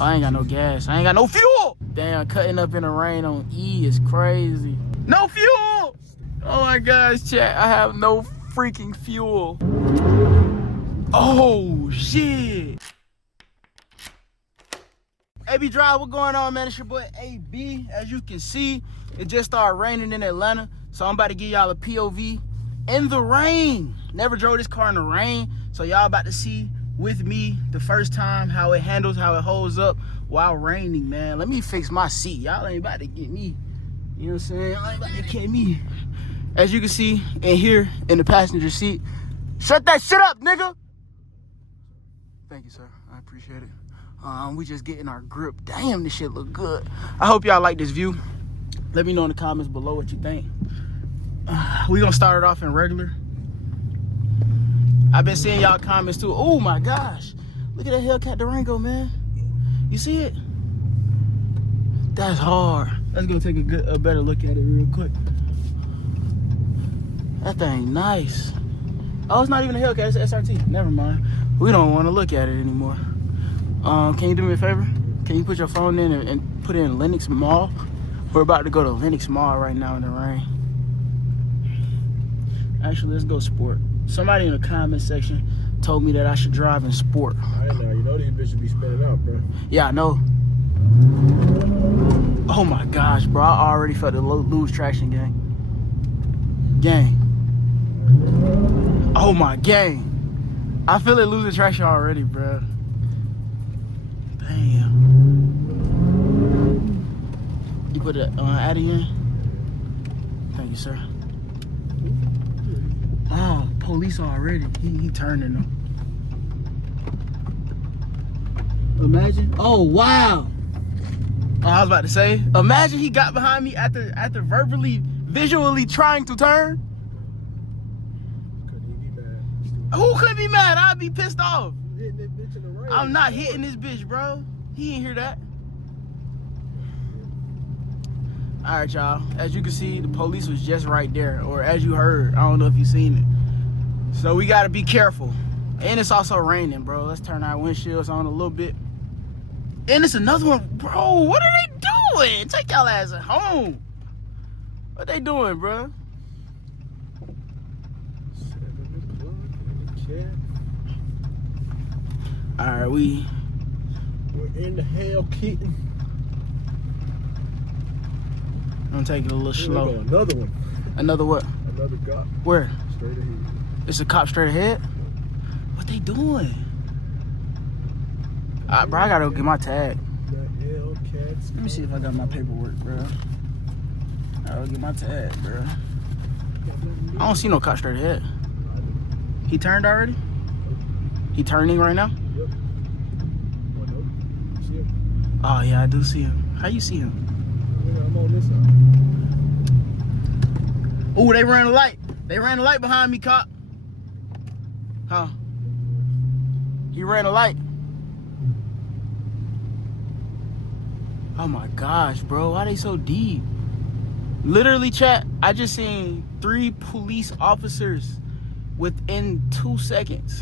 Oh, I ain't got no gas. I ain't got no fuel. Damn, cutting up in the rain on E is crazy. No fuel. Oh my gosh, chat. I have no freaking fuel. Oh, shit. AB Drive, what going on, man? It's your boy AB. As you can see, it just started raining in Atlanta, so I'm about to give y'all a POV in the rain. Never drove this car in the rain, so y'all about to see with me the first time how it handles, how it holds up while raining, man. Let me fix my seat. Y'all ain't about to get me. You know what I'm saying? Y'all ain't about to get me. As you can see in here in the passenger seat, shut that shit up, nigga. Thank you, sir. I appreciate it. We just getting our grip. Damn, this shit look good. I hope y'all like this view. Let me know in the comments below what you think. We gonna start it off in regular. I've been seeing y'all comments too. Oh my gosh, look at that Hellcat Durango, man. You see it? That's hard. Let's go take a better look at it real quick. That thing nice. Oh, it's not even a Hellcat, it's an SRT. Never mind. We don't want to look at it anymore. Can you do me a favor? Can you put your phone in and put in Lenox Mall? We're about to go to Lenox Mall right now in the rain. Actually, let's go sport. Somebody in the comment section told me that I should drive in sport. I know, you know these bitches be spinning out, bro. Yeah, I know. Oh my gosh, bro. I already felt the lose traction, gang. Gang. Oh my gang. I feel it losing traction already, bro. Damn. You put the Addy in? Thank you, sir. Oh, police already. He turning them. Imagine. Oh, wow. Oh, I was about to say, imagine he got behind me after visually trying to turn. Couldn't even be mad. Who could be mad? I'd be pissed off. You hitting this bitch in the rain. I'm not hitting this bitch, bro. He ain't hear that. All right, y'all. As you can see, the police was just right there. Or as you heard, I don't know if you seen it. So we got to be careful. And it's also raining, bro. Let's turn our windshields on a little bit. And it's another one. Bro, what are they doing? Take y'all ass at home. What they doing, bro? 7 o'clock in the chat. All right, we're in the Hellcat. I'm taking it a little slow. Another one. Another what? Another cop. Where? Straight ahead. It's a cop straight ahead? What they doing? Bro, I gotta go get my tag. The Hellcats. Let me see if I got my paperwork, bro. I gotta go get my tag, bro. I don't see no cop straight ahead. He turned already? He turning right now? Yep. See him? Oh yeah, I do see him. How you see him? I'm on this side. Oh, they ran a light. They ran a light behind me, cop. Huh? He ran a light. Oh my gosh, bro. Why they so deep? Literally, chat, I just seen 3 police officers within 2 seconds.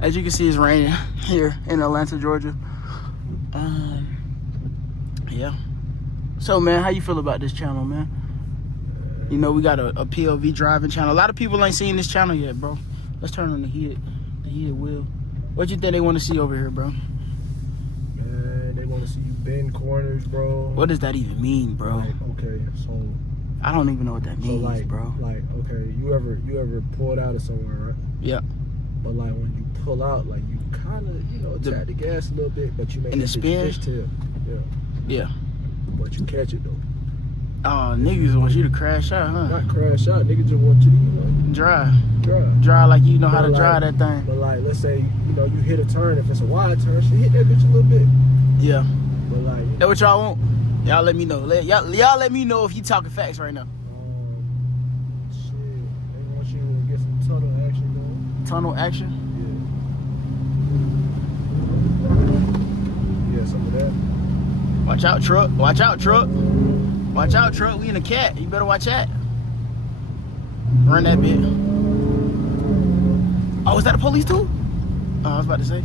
As you can see, it's raining here in Atlanta, Georgia. Yeah. So, man, how you feel about this channel, man? You know, we got a POV driving channel. A lot of people ain't seen this channel yet, bro. Let's turn on the heated wheel. What you think they want to see over here, bro? Man, they want to see you bend corners, bro. What does that even mean, bro? Like, okay, so I don't even know what that means, like, bro. Like, okay, you ever pulled out of somewhere, right? Yeah. But like when you pull out, like you kind of, you know, tap the gas a little bit, but you make in the spin. Fishtail. Yeah. Yeah. But you catch it though. Oh, niggas want you to crash out, huh? Not crash out, niggas just want you to, you know, Drive drive like you know how to like, drive that thing. But like, let's say, you know, you hit a turn. If it's a wide turn, she hit that bitch a little bit. Yeah. But like, That what y'all want? Y'all let me know. Y'all let me know if you talking facts right now. Shit, they want you to get some tunnel action going. Tunnel action? Yeah, some of that. Watch out, truck. Watch out, truck. Watch out, truck. We in a cat. You better watch out. Run that bit. Oh, is that a police too? Oh, I was about to say.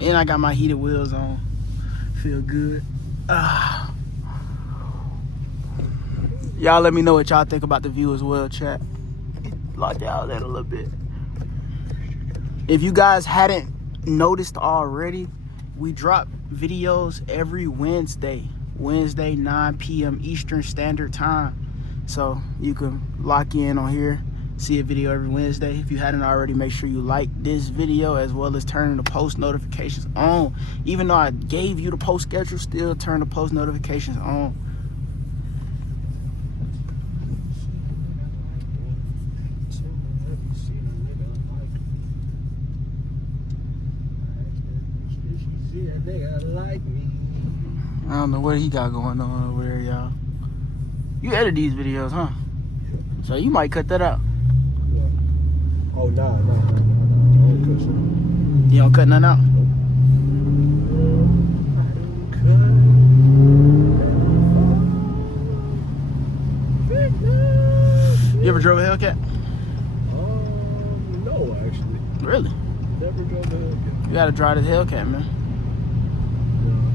And I got my heated wheels on. Feel good. Y'all let me know what y'all think about the view as well, chat. Lock y'all in a little bit. If you guys hadn't noticed already, we drop videos every Wednesday 9 p.m. Eastern Standard Time. So you can lock in on here, see a video every Wednesday. If you hadn't already, make sure you like this video as well as turn the post notifications on. Even though I gave you the post schedule, still turn the post notifications on. I don't know what he got going on over there, y'all. You edit these videos, huh? So you might cut that out. Yeah. Oh, nah. I don't cut shit. You don't cut nothing out? You ever drove a Hellcat? No, actually. Really? Never drove a Hellcat. You gotta drive this Hellcat, man.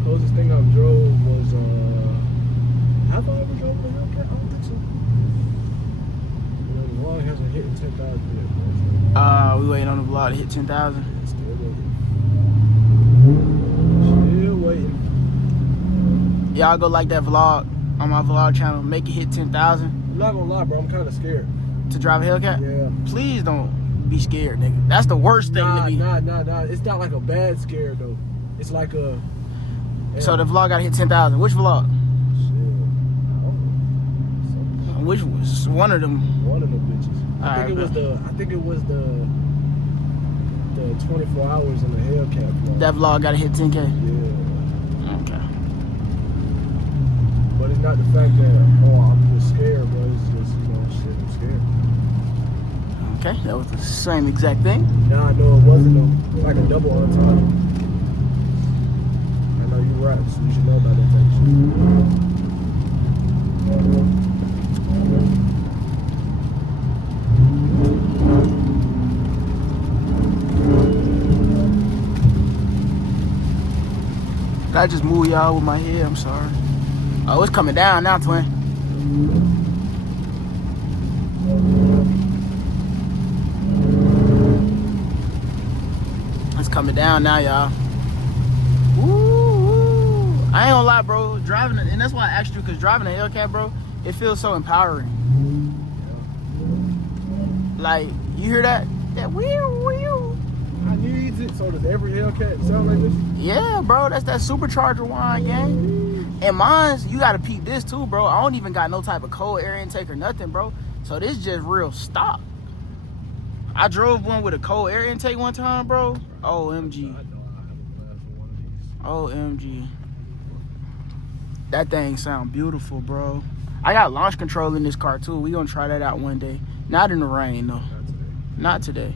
The closest thing I've drove was, have I ever drove a Hellcat? I don't think so. The vlog hasn't hit 10,000 yet. We waiting on the vlog to hit 10,000. Still waiting. Y'all go like that vlog on my vlog channel. Make it hit 10,000. I'm not gonna lie, bro. I'm kind of scared. To drive a Hellcat? Yeah. Please don't be scared, nigga. That's the worst thing to be. Nah. It's not like a bad scare, though. It's like a... So the vlog gotta hit 10,000. Which vlog? Shit. Which was one of them? One of them bitches. I think it was the 24 hours in the Hellcat vlog. That vlog gotta hit 10K. Yeah. Okay. But it's not the fact that I'm just scared, bro. It's just shit. I'm scared. Okay, that was the same exact thing. Nah, no, it wasn't though. It's like a double entendre. I know you rap, so you should know about that type of shit. Did I just move y'all with my head? I'm sorry. Oh, it's coming down now, twin. It's coming down now, y'all. Woo! I ain't gonna lie, bro. Driving, and that's why I asked you, because driving a Hellcat, bro, it feels so empowering. Like, you hear that? That wheel. I need it. So does every Hellcat sound like this? Yeah, bro. That's that supercharger whine, gang. And mine's, you gotta peep this too, bro. I don't even got no type of cold air intake or nothing, bro. So this just real stock. I drove one with a cold air intake one time, bro. OMG. I know I haven't laughed for one of these. OMG. That thing sound beautiful, bro. I got launch control in this car too. We gonna try that out one day. Not in the rain though. Not today.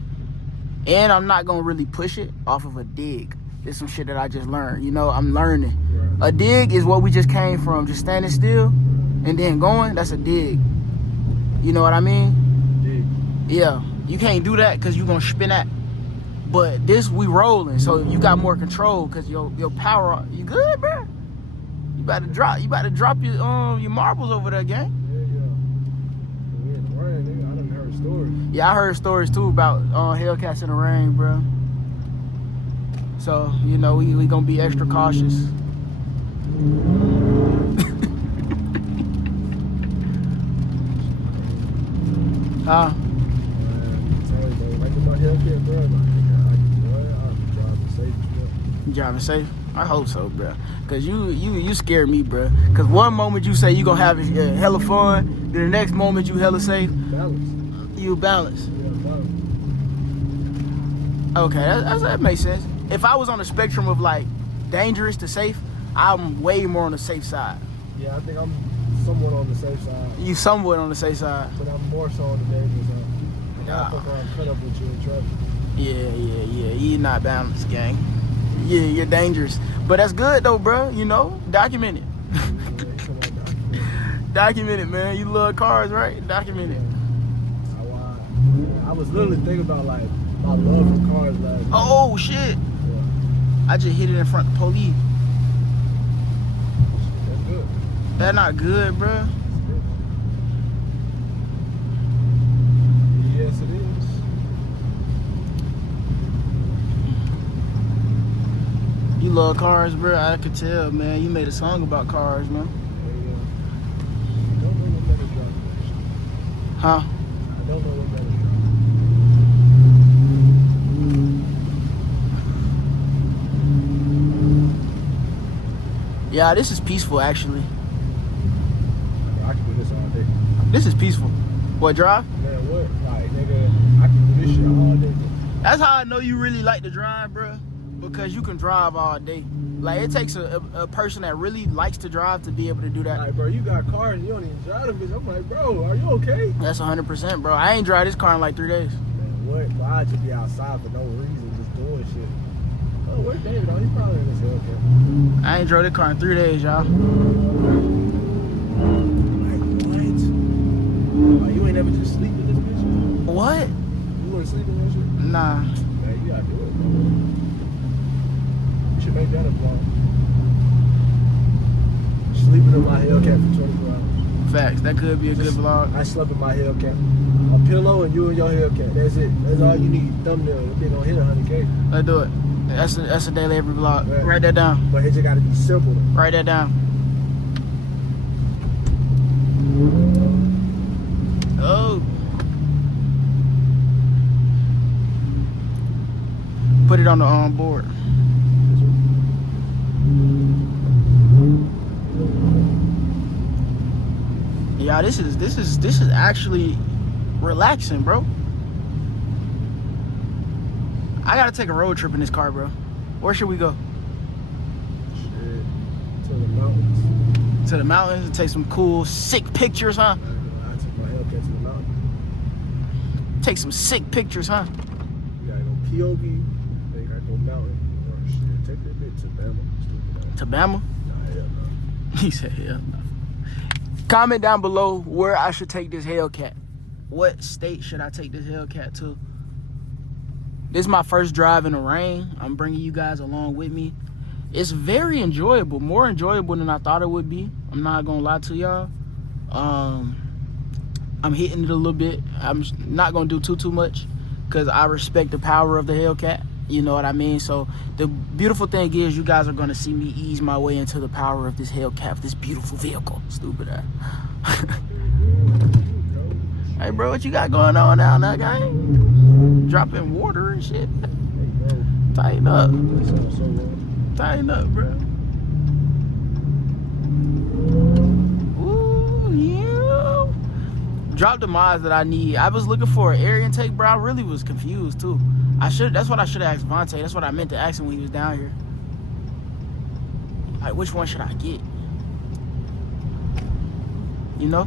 And I'm not gonna really push it off of a dig. It's some shit that I just learned. You know, I'm learning. Right. A dig is what we just came from, just standing still and then going. That's a dig. You know what I mean? Dig. Yeah. You can't do that because you're gonna spin that. But this, we rolling, so you got more control because your power. You good, bro? You about to drop your marbles over there, gang. Yeah. We in the rain, nigga. I done heard stories. Yeah, I heard stories too about Hellcats in the rain, bro. So, you know, we gonna be extra cautious. Huh? You driving safe? I hope so, bro. Cause you scared me, bro. Cause one moment you say you gonna have hella fun, then the next moment you hella safe. Balance. You balance. Yeah, balance. Okay, that makes sense. If I was on the spectrum of like dangerous to safe, I'm way more on the safe side. Yeah, I think I'm somewhat on the safe side. You somewhat on the safe side. But I'm more so on the dangerous side. I fuck around, cut up with you in traffic. Yeah. You're not balanced, gang. Yeah, you're dangerous. But that's good though, bro. You know, document it. Document it, man. You love cars, right? Document it. I was literally thinking about like my love for cars last night. Oh shit. Yeah. I just hit it in front of the police. That's good. That not good, bro. Yes, it is. You love cars, bro. I could tell, man. You made a song about cars, man. I don't know what better drive. Huh? I don't know what better drive. Yeah, this is peaceful, actually. I can do this all day. This is peaceful. What, drive? Man, what? Like, nigga, I can do this shit all day. That's how I know you really like to drive, bro. Because you can drive all day. Like, it takes a person that really likes to drive to be able to do that. Like, bro, you got cars and you don't even drive them, bitch. I'm like, bro, are you okay? That's 100%, bro. I ain't drive this car in like 3 days. Man, what? Why'd you be outside for no reason, just doing shit? Oh, where's David? Oh, he's probably in this Hellcat. I ain't drove this car in 3 days, y'all. Like, what? Like, you ain't never just sleep with this bitch? What? You wanna sleep in that shit? Nah. Man, you gotta do it, bro. You should make that a vlog. Sleeping in my Hellcat for 24 hours. Facts. That could be a good vlog. I slept in my Hellcat. A pillow and you in your Hellcat. That's it. That's all you need. Thumbnail. They gonna hit 100K. Let's do it. That's a daily every vlog. Right. Write that down. But it just gotta be simple though. Write that down. Oh. Put it on the board. Yeah, this is actually relaxing, bro. I gotta take a road trip in this car, bro. Where should we go? Shit. To the mountains. To the mountains and take some cool, sick pictures, huh? I took my Hellcat to the mountain. Take some sick pictures, huh? You gotta go POV. Then you gotta go mountain. Or shit. Take that bitch to Bama. To Bama? Nah, hell no. He said, hell no. Comment down below where I should take this Hellcat. What state should I take this Hellcat to? This is my first drive in the rain. I'm bringing you guys along with me. It's very enjoyable. More enjoyable than I thought it would be. I'm not gonna lie to y'all. I'm hitting it a little bit. I'm not gonna do too much because I respect the power of the Hellcat. You know what I mean? So the beautiful thing is you guys are gonna see me ease my way into the power of this Hellcat, this beautiful vehicle. Stupid ass. Hey bro, what you got going on now, gang? Dropping water and shit. Tighten up. Tighten up, bro. Ooh, yeah. Drop the mods that I need. I was looking for an air intake, bro. I really was confused too. That's what I should have asked Vontae. That's what I meant to ask him when he was down here. Like, which one should I get? You know?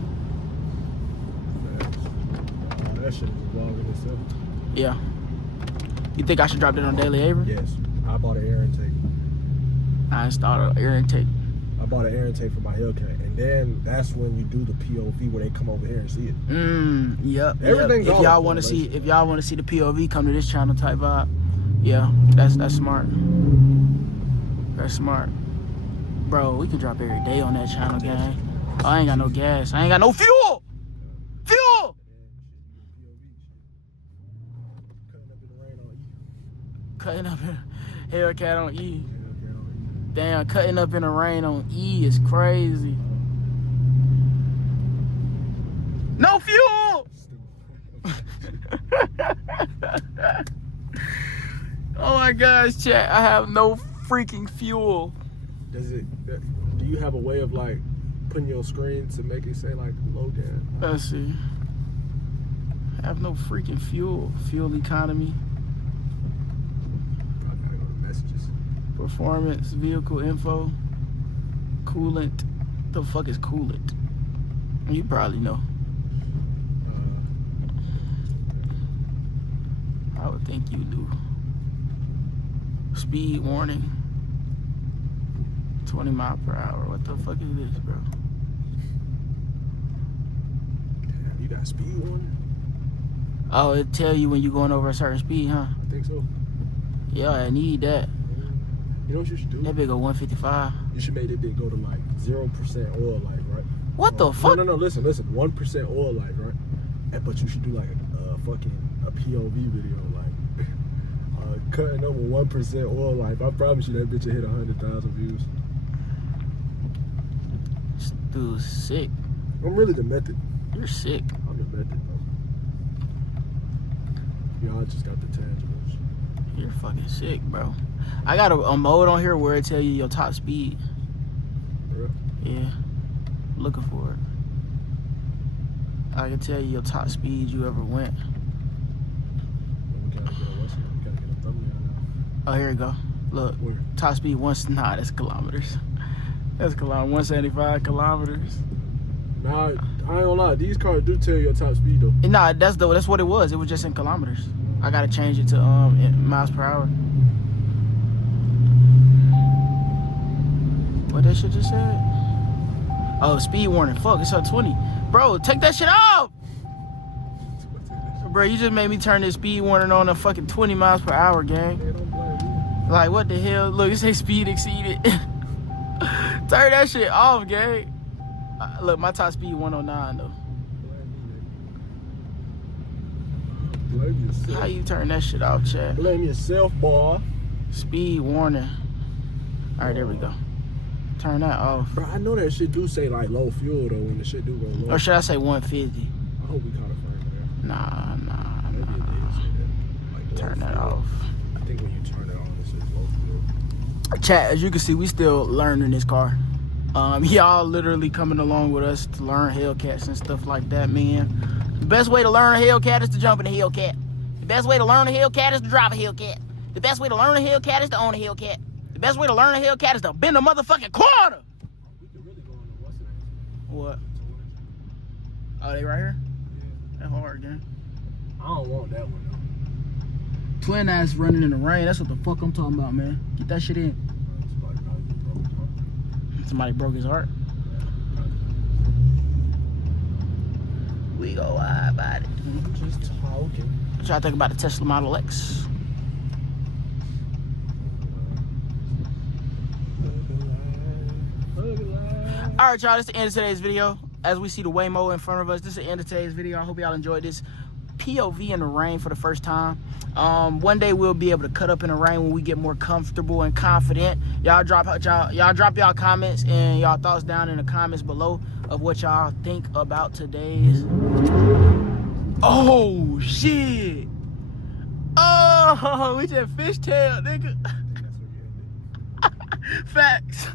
That shit is wrong in itself. Yeah. You think I should drop that on Daily Avery? Yes. I bought an air intake. I installed an air intake. I bought an air intake for my Hellcat. And then that's when you do the POV where they come over here and see it. Yep. Everything's If y'all want to see, the POV, come to this channel type vibe. Yeah, that's smart. That's smart. Bro, we can drop every day on that channel, gang. Oh, I ain't got no gas. I ain't got no fuel. Fuel. Cutting up in Hellcat on E. Damn, cutting up in the rain on E is crazy. No fuel! Oh my gosh, chat, I have no freaking fuel. Do you have a way of like putting your screen to make it say like low gas? Let's see. I have no freaking fuel. Fuel economy. I gotta go to messages. Performance, vehicle info, coolant. The fuck is coolant? You probably know. I would think you do. Speed warning. 20 miles per hour. What the fuck is this, bro? Damn, you got speed warning? Oh, it tell you when you're going over a certain speed, huh? I think so. Yeah, I need that. You know what you should do? That big go 155. You should make that bit go to like 0% oil life, right? What the fuck? No, listen. 1% oil life, right? But you should do like a POV video, like cutting up with 1% oil life. I promise you that bitch will hit 100,000 views. This dude's sick. I'm really the method. You're sick. I'm the method, though. Y'all just got the tangibles. You're fucking sick, bro. I got a mode on here where it tell you your top speed. For real? Yeah. Looking for it. I can tell you your top speed you ever went. We gotta get a thumbnail now. Oh, here we go. Look. Where? Top speed nah, that's kilometers. That's 175 kilometers. Nah, I ain't gonna lie. These cars do tell you your top speed, though. Nah, that's what it was. It was just in kilometers. I gotta change it to in miles per hour. What that shit just said? Oh, speed warning. Fuck, it's at 20. Bro, take that shit off! Bro, you just made me turn this speed warning on to fucking 20 miles per hour, gang. Hey, don't blame me. Like, what the hell? Look, it say speed exceeded. Turn that shit off, gang. Look, my top speed 109, though. Blame yourself. How you turn that shit off, Chad? Blame yourself, boy. Speed warning. All right, there we go. Turn that off. Bro, I know that shit do say like low fuel though when the shit do go low. Or should I say 150? I hope we caught a frame there. Nah. Maybe it did say that. Like, Turn low that fuel. off. I think when you turn it on, it says low fuel. Chat, as you can see, we still learning this car. Y'all literally coming along with us to learn Hellcats and stuff like that, man. The best way to learn a Hellcat is to jump in a Hellcat. The best way to learn a Hellcat is to drive a Hellcat. The best way to learn a Hellcat is to own a Hellcat. The best way to learn a Hellcat is to bend a motherfucking corner. We could really go on the what's it? What? Oh, they right here? Yeah. That hard, gang. I don't want that one though. Twin ass running in the rain. That's what the fuck I'm talking about, man. Get that shit in. Somebody broke his heart. We go high about it. Just talking. What y'all think about the Tesla Model X? All right, y'all, this is the end of today's video. As we see the Waymo in front of us, this is the end of today's video. I hope y'all enjoyed this POV in the rain for the first time. One day we'll be able to cut up in the rain when we get more comfortable and confident. Y'all drop y'all comments and y'all thoughts down in the comments below of what y'all think about today's. Oh shit! Oh, we just fishtailed, nigga. Facts.